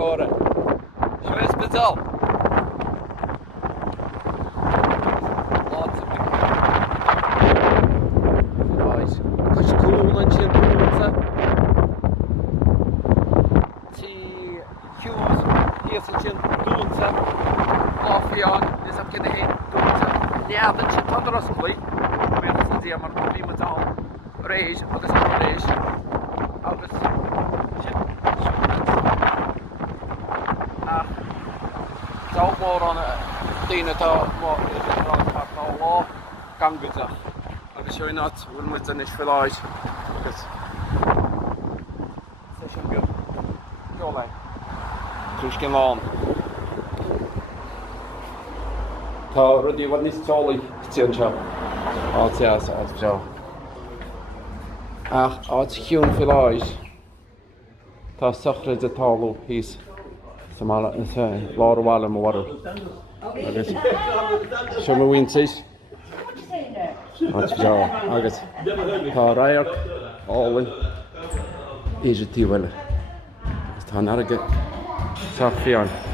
agora. Joes pedal. Lots of big. Right. Cos cool and chill pizza. Tea Hughes. Here's a chill doonsa. Off yon. Is up get the head doonsa. Yeah, the chip on the roscoli. We're the Seisear mar coffee with all. Rage, agus rage. Agus. Tá mór an daine tá lá gangúteach agus seo ná bhfuil mu an is fiáid agus sé sin go lein túis cin lán. Tá rudí bhfuil níos teolaí tíon seo áiteas bheo. Ach áit chiún fiáid tá sochraid a táú híos. Samala na sé láir bhála mo water. Agus seo mhuintir. Áit bheo agus tá raarc álainn éidir tíbhaile. Agus tá narga sa fiáin.